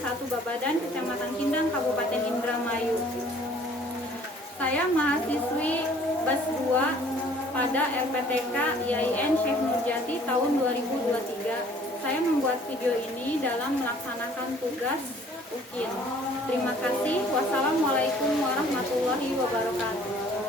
1 Babadan, Kecamatan Kindang, Kabupaten Indramayu. Saya mahasiswi BAS 2 pada LPTK IAIN Syekh Nurjati tahun 2023. Saya membuat video ini dalam melaksanakan tugas UKIN. Terima kasih. Wassalamualaikum warahmatullahi wabarakatuh.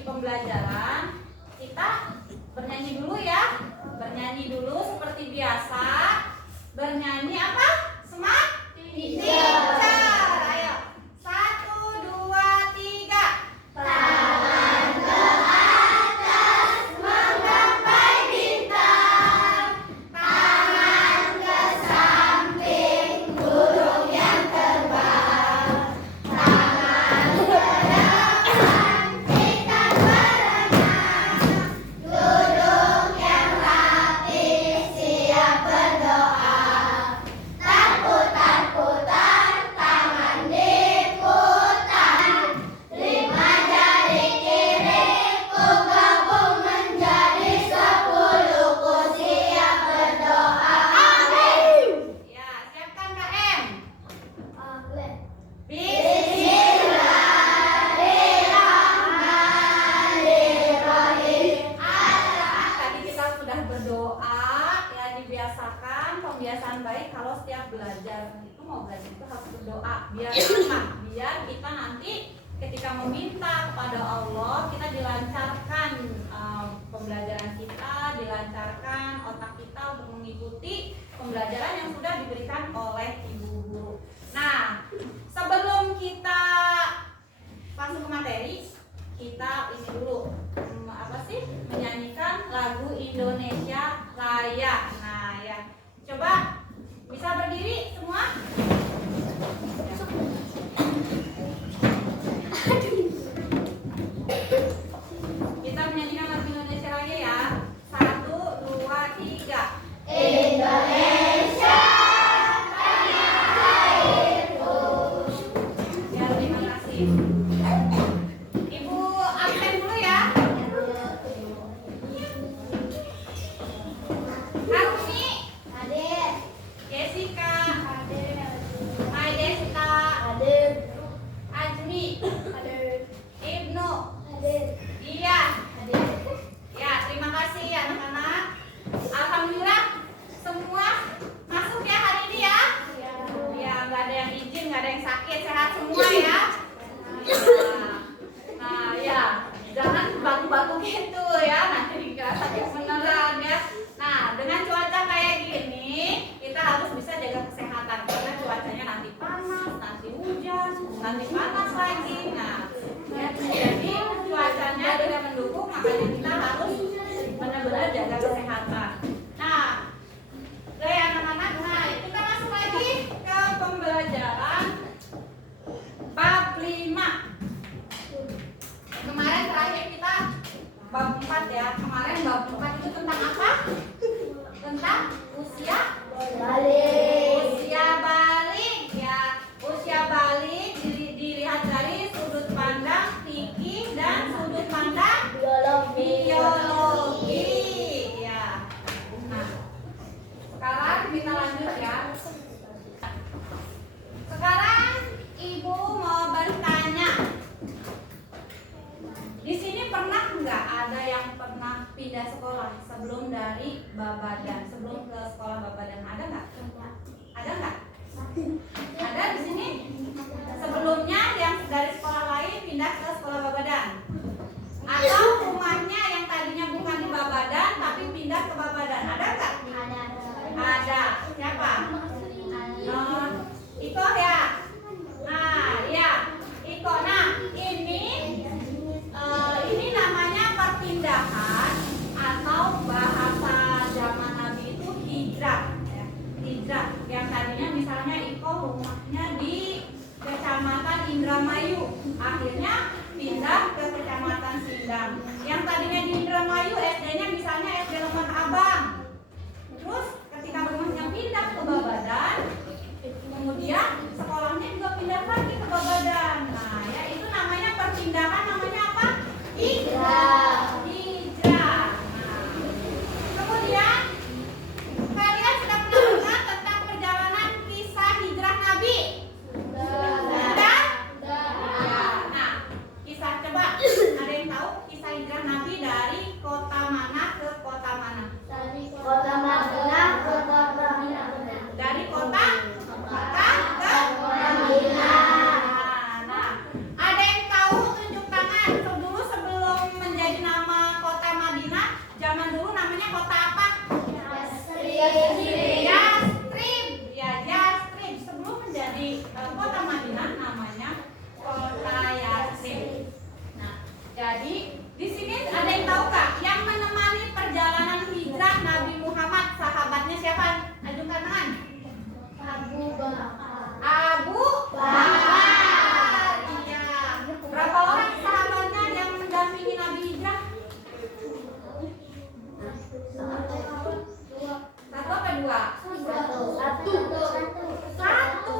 Pembelajaran, kita bernyanyi dulu ya. Bernyanyi dulu seperti biasa. Bernyanyi apa? Smart Teacher. Ayo. 1, 2, 3. Tangan ke atas menggapai bintang. Tangan ke samping burung yang terbang. Tangan ke kebiasaan baik kalau setiap belajar itu mau belajar itu harus berdoa. Biar apa? Biar kita nanti ketika meminta kepada Allah kita dilancarkan pembelajaran kita, dilancarkan otak kita untuk mengikuti pembelajaran yang sudah diberikan oleh ibu guru. Nah, sebelum kita masuk ke materi, kita ini dulu menyanyikan lagu Indonesia Raya. Nah, ya. Coba bisa berdiri semua. Kita menyanyikan lagu Indonesia Raya ya. 1, 2, 3. Indonesia tanah airku. Ya, terima kasih. Ibu absen dulu ya. Arumi, Jessica, Hai Jessica, Ajmi, Ibnu, Iya. Ya, terima kasih anak-anak. Alhamdulillah semua masuk ya hari ini ya. Ya, nggak ada yang izin, nggak ada yang sakit, sehat semua ya. Nah, ya, jangan batu-batu gitu ya, nanti dikira sakit beneran ya. Nah, dengan cuaca kayak gini, kita harus bisa jaga kesehatan karena cuacanya nanti panas, nanti hujan, nanti panas lagi. Nah, ya, jadi cuacanya tidak mendukung, makanya kita harus benar-benar jaga kesehatan. Nah, oke anak-anak, nah kita masuk lagi ke pembelajaran bab 5. Kemarin terakhir kita bab 4 ya. Kemarin bab 4 itu tentang apa? Tentang usia balik. Usia balik ya. Usia balik dilihat dari sudut pandang fikih dan sudut pandang biologi ya. Nah, sekarang kita lanjut ya. Sekarang ibu mau bertanya. sekolah sebelum dari Babadan, sebelum ke sekolah Babadan? Ada nggak? Ada nggak? Ada di sini? Sebelumnya yang dari sekolah lain pindah ke sekolah Babadan? Atau rumahnya yang tadinya bukan di Babadan tapi pindah ke Babadan? Ada nggak? Ada. Siapa? Iko ya. Nah, ya, Iko. Nah, ini namanya perpindahan atau bahasa zaman Nabi itu hijrah. Ya. Hijrah. Yang tadinya misalnya Iko rumahnya di Kecamatan Indramayu, akhirnya pindah ke Kecamatan Sindang. Yang tadinya di Indramayu SD-nya misalnya SD Lemah Abang. Terus ketika rumahnya pindah ke Babadan, kemudian sekolahnya juga pindah lagi ke Babadan. Nah, ya itu namanya perpindahan, namanya apa? Hijrah. Hijrah. Nah, kemudian kalian sudah pernah dengar tentang perjalanan kisah hijrah Nabi? Sudah? Nah, kisah coba ada yang tahu kisah hijrah Nabi dari kota mana ke kota mana? Kota Madinah ke kota Madinah. Dari kota Makkah ke Kota Madinah. Nah, ada yang tahu tunjuk tangan. Dulu sebelum menjadi nama kota Madinah, zaman dulu namanya kota apa? Yastrib. Ya, Yastrib. Sebelum menjadi kota Madinah namanya kota Yastrib. Nah, jadi di sini ada yang tahu nggak yang menemani perjalanan hijrah Nabi Muhammad? Sahabatnya siapa? Ajukan tangan. Abu Bakar. Abu Bakar. Iya. Berapa orang sahabatnya yang mendampingi Nabi hijrah? Satu apa dua? Satu. Satu.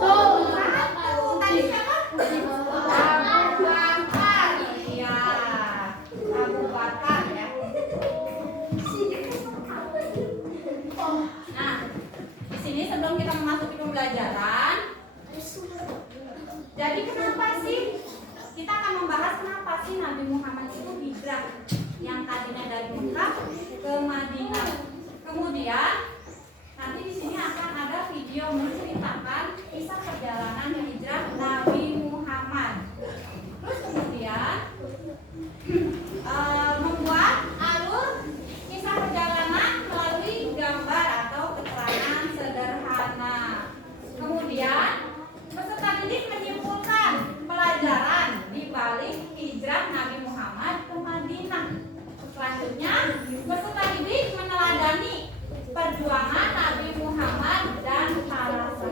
Tadi siapa? Abu Bakar. Iya. Abu Bakar ya. Nah, di sini sebelum kita memasuki pembelajaran, jadi kenapa sih kita akan membahas kenapa sih Nabi Muhammad itu hijrah yang tadinya dari Mekah ke Madinah. Kemudian nanti di sini akan ada video menceritakan kisah perjalanan hijrah Nabi Muhammad. Terus kemudian membuat alur kisah perjalanan melalui gambar atau keterangan sederhana. Kemudian peserta didik menyimpulkan pelajaran di balik hijrah Nabi Muhammad ke Madinah. Selanjutnya peserta didik meneladani perjuangan Nabi Muhammad dan para sahabat.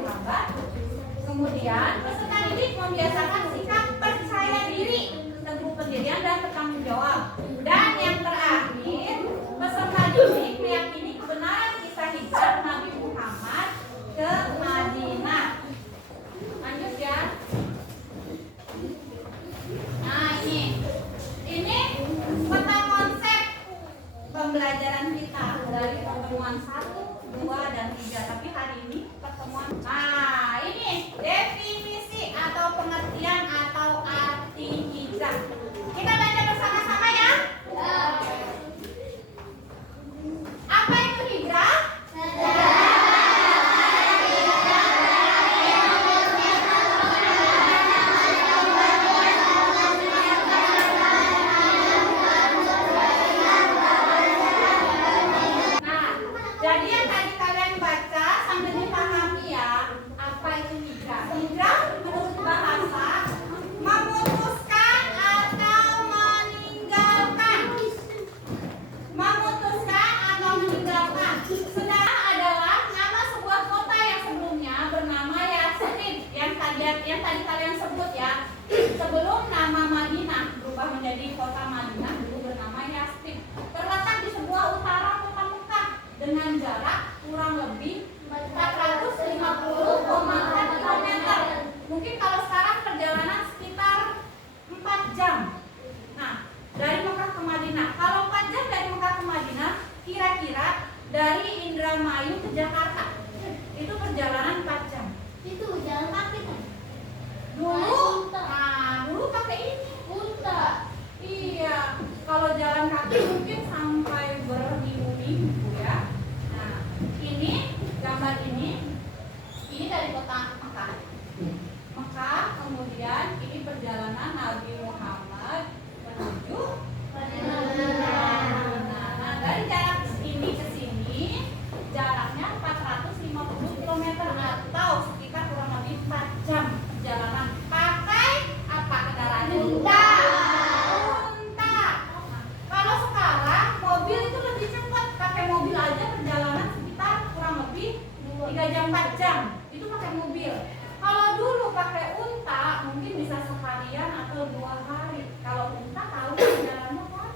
hari. Kalau kita tahu jalannya kan,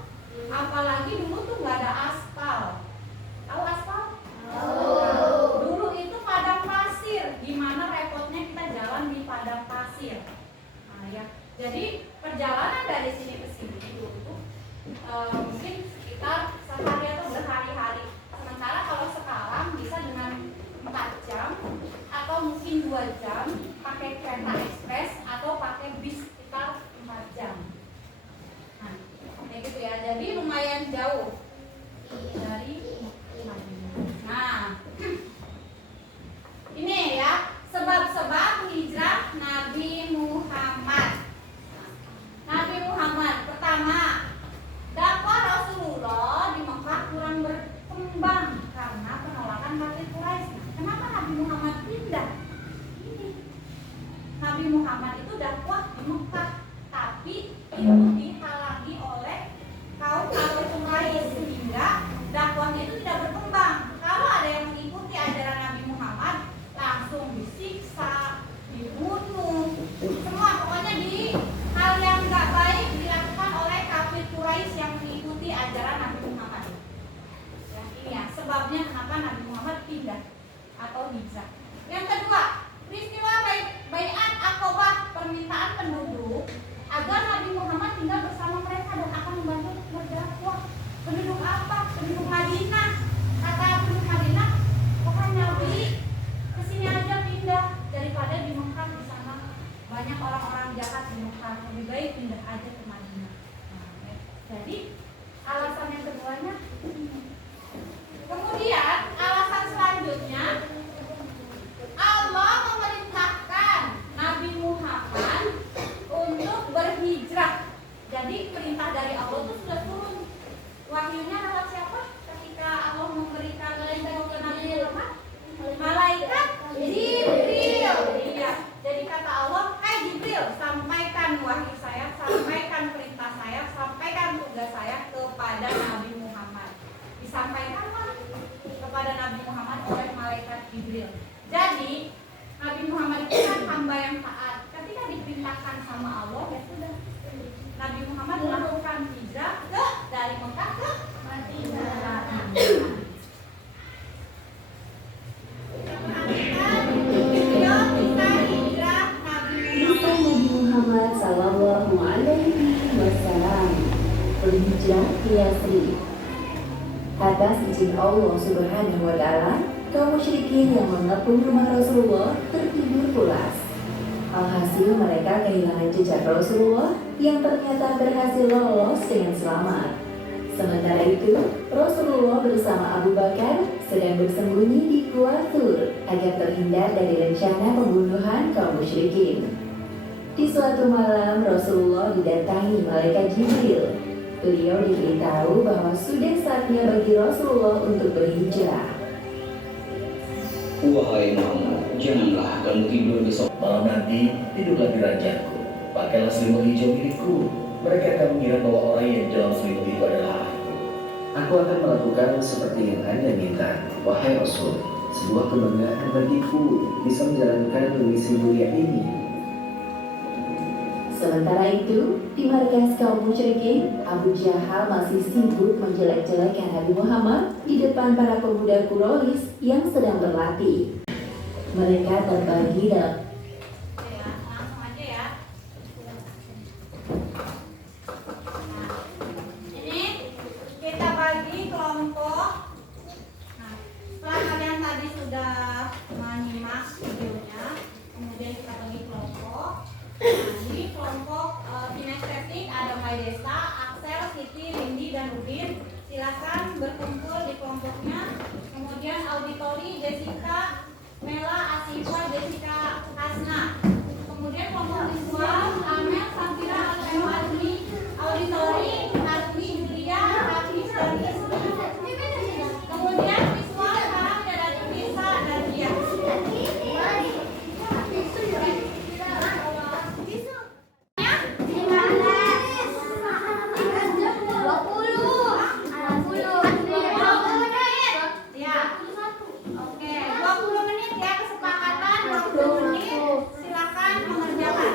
apalagi dulu tuh nggak ada aspal. Tahu aspal? Dulu itu padang pasir. Gimana repotnya kita jalan di padang pasir. Nah, ya. Jadi perjalanan dari sini ke sini dulu mungkin sekitar sehari atau berhari-hari. Sementara kalau sekarang bisa dengan 4 jam atau mungkin 2 jam pakai kereta ekspres atau pakai bis sekitar 4 jam. Nah, kayak gitu ya. Jadi lumayan jauh dari Nah, ini ya sebab-sebab hijrah Nabi Muhammad. Nabi Muhammad pertama, dakwah Rasulullah di Mekah kurang berkembang karena penolakan kafir Quraisy. Kenapa Nabi Muhammad pindah? Ini Nabi Muhammad itu dakwah di Mekah, tapi itu dihalangi oleh kaum kafir Quraisy sehingga dakwahnya itu tidak berkembang. Kalau ada yang mengikuti ajaran Nabi Muhammad, langsung disiksa, dibunuh, semua pokoknya di hal yang nggak baik dilakukan oleh kafir Quraisy yang mengikuti ajaran Nabi Muhammad. Ya, ini ya sebabnya kenapa Nabi Muhammad pindah atau hijrah. Yang kedua, peristiwa Bai'at Aqabah, permintaan penduduk agar Nabi Muhammad tinggal bersama mereka dan akan membantu berdakwah. Penduduk apa? Penduduk Madinah. Kata penduduk Madinah, pokoknya Nabi kesini aja pindah daripada di Mekah, di sana banyak orang-orang jahat di Mekah, lebih baik pindah aja ke Madinah. Nah, jadi alasan yang keduanya. Kemudian alasan selanjutnya, Allah memerintahkan Nabi Muhammad untuk berhijrah. Jadi perintah dari Allah itu sudah turun. Wahyunya lewat siapa? Ketika Allah memberikan perintah ke Nabi Muhammad, malaikat Jibril. Iya. Jadi kata Allah, "Hai Jibril, sampaikan wahyu saya, sampaikan perintah saya, sampaikan tugas saya kepada Nabi Muhammad." Disampaikanlah kepada Nabi Muhammad oleh malaikat Jibril. Jadi Nabi Muhammad itu kan hamba yang taat. Ketika diperintahkan sama Allah, ya sudah. Nabi Muhammad melakukan hijrah dari Mekah ke Madinah. Kisah Nabi Muhammad Sallallahu Alaihi Wasallam berhijrah ke Yasrib. Atas izin Allah Subhanahu Wa Taala, kaum musyrikin yang mengepung rumah Rasulullah tertidur pulas. Alhasil mereka kehilangan jejak Rasulullah yang ternyata berhasil lolos dengan selamat. Sementara itu, Rasulullah bersama Abu Bakar sedang bersembunyi di Gua Thur agar terhindar dari rencana pembunuhan kaum musyrikin. Di suatu malam, Rasulullah didatangi malaikat Jibril. Beliau diberitahu bahwa sudah saatnya bagi Rasulullah untuk berhijrah. Wahai Muhammad, janganlah kamu tidur besok malam nanti, tidurlah di ranjangku. Pakailah selimut hijau milikku. Mereka akan mengira bahwa orang yang dalam selimut itu adalah aku. Aku akan melakukan seperti yang Anda minta. Wahai Rasul, sebuah kebanggaan bagiku bisa menjalankan misi mulia ini. Sementara itu, di markas kaum musyrikin, Abu Jahal masih sibuk menjelek-jelekan Nabi Muhammad di depan para pemuda Quraisy yang sedang berlatih. Mereka terbagi dalam Langsung aja ya. Nah, ini kita bagi kelompok. Nah, setelah kalian tadi sudah menyimak videonya, kemudian kita bagi kelompok. Nah, ini kelompok kinestetik ada Maidesa, Axel, Siti, Lindi, dan Udin. Silakan berkumpul di kelompoknya. Kemudian auditori Jessica, Mela, Asifa, Jessica, Hasna. Kemudian kelompok visual Amel, Safira, Alfeno, Azmi, auditori Azmi, Julia, Hafiz, dan Ismi. Kemudian visual sekarang ada dari Lisa dan Dia. Silakan mengerjakan.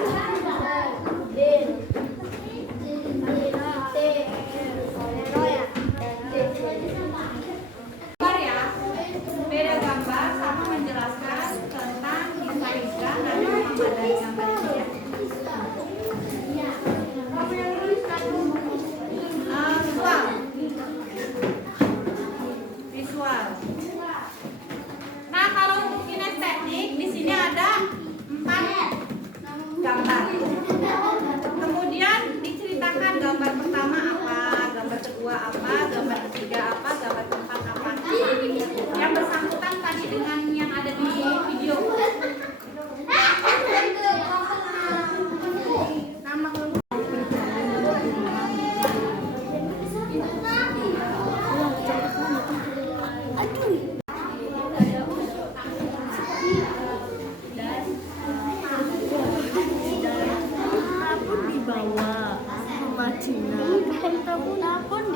Madinah.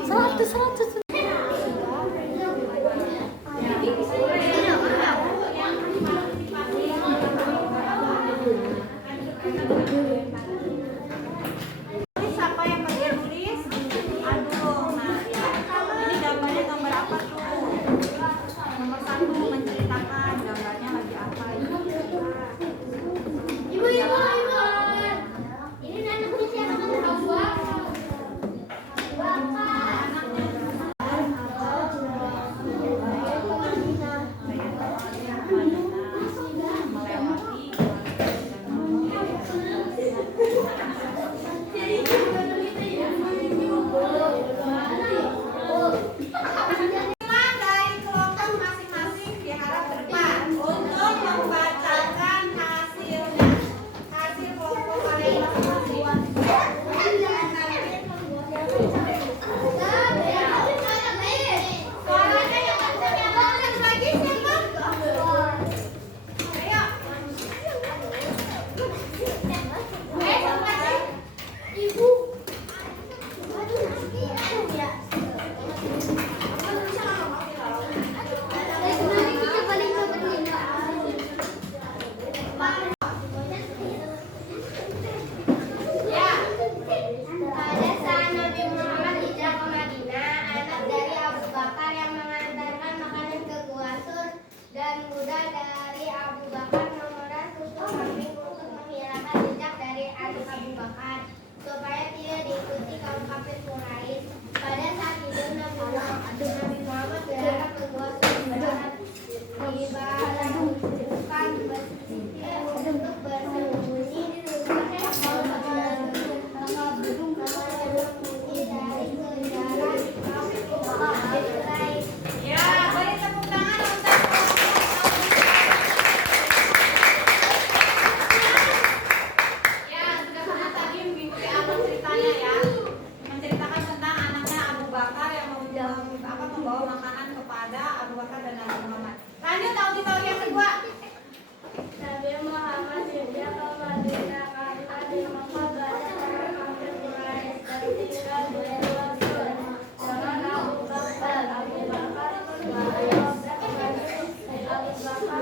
Seratus. Siapa yang bagian nulis? Aduh, nah ya. Ini gambarnya gambar apa tuh? Nomor 1 menceritakan gambarnya lagi apa ini? Ibu. Ini anaknya siapa? Dari kelompok masing-masing diharap ke depan untuk membacakan hasilnya. Hasil kelompok kalian masing-masing. Suaranya yang kencang ya, Bang. Lagi siapa? Ayo. Satu lagi. Ibu. Ya. Pada saat Nabi Muhammad hijrah ke Madinah, anak dari Abu Bakar yang mengantarkan makanan ke Gua Sur dan kuda dari Abu Bakar memeras susu kambing untuk menghilangkan jejak dari adik Abu Bakar supaya tidak diikuti kaum kafir Quraisy. Pada saat itu Nabi Muhammad berangkat ke Gua Sur di barat bukan berpikir untuk bersembunyi di rumah Ya, beri tepuk tangan untuk ya, sudah pernah tadi mengikuti apa ceritanya ya. Menceritakan tentang anaknya Abu Bakar yang membawa makanan kepada Abu Bakar dan Nabi Muhammad. Lanjut auditori yang kedua. Nabi Muhammad hijrah ke Madinah karena di Mekah banyak orang kafir Quraisy dan tinggal di Rasul dengan Abu Bakar. Abu Bakar berbayar Abu Bakar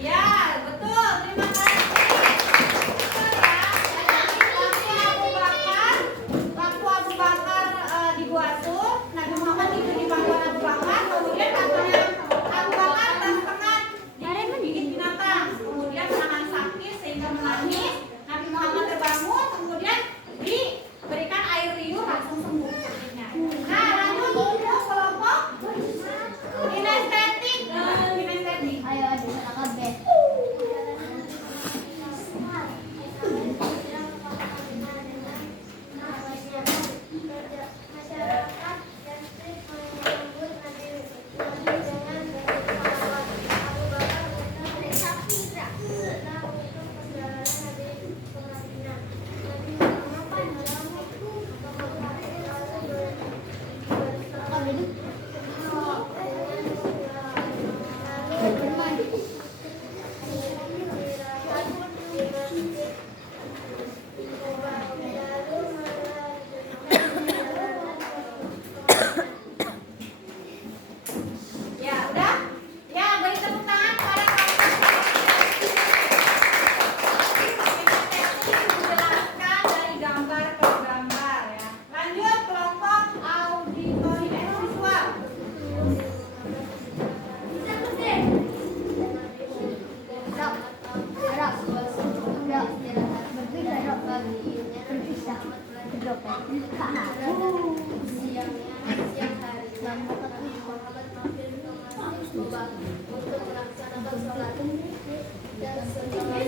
Ya, betul. Terima kasih. Betul ya. Waktu Abu Bakar di Gua Sur, Nabi Muhammad tidur di pangkuan Abu Bakar, kemudian katanya Abu Bakar pernah digigit binatang, kemudian menahan sakit sehingga menangis. Nabi Muhammad terbangun, kemudian diberikan air riuh langsung sembuh sakitnya. Nah, lanjut untuk kelompok kinestetik. Kinestetik. Ayo ada kabeh. Masyarakat dan trik menyambut Nabi dengan bersolawat. Abu Bakar memeriksa setelah untuk perjalanan Nabi ke Madinah. Nabi Muhammad menyambut Ya, udah? Ya, beri tepuk tangan para menjelaskan dari gambar ke gambar ya. Lanjut kelompok auditori visual. siang hari Nabi Muhammad mampir ke Masjid Quba untuk melaksanakan sholat dan setelah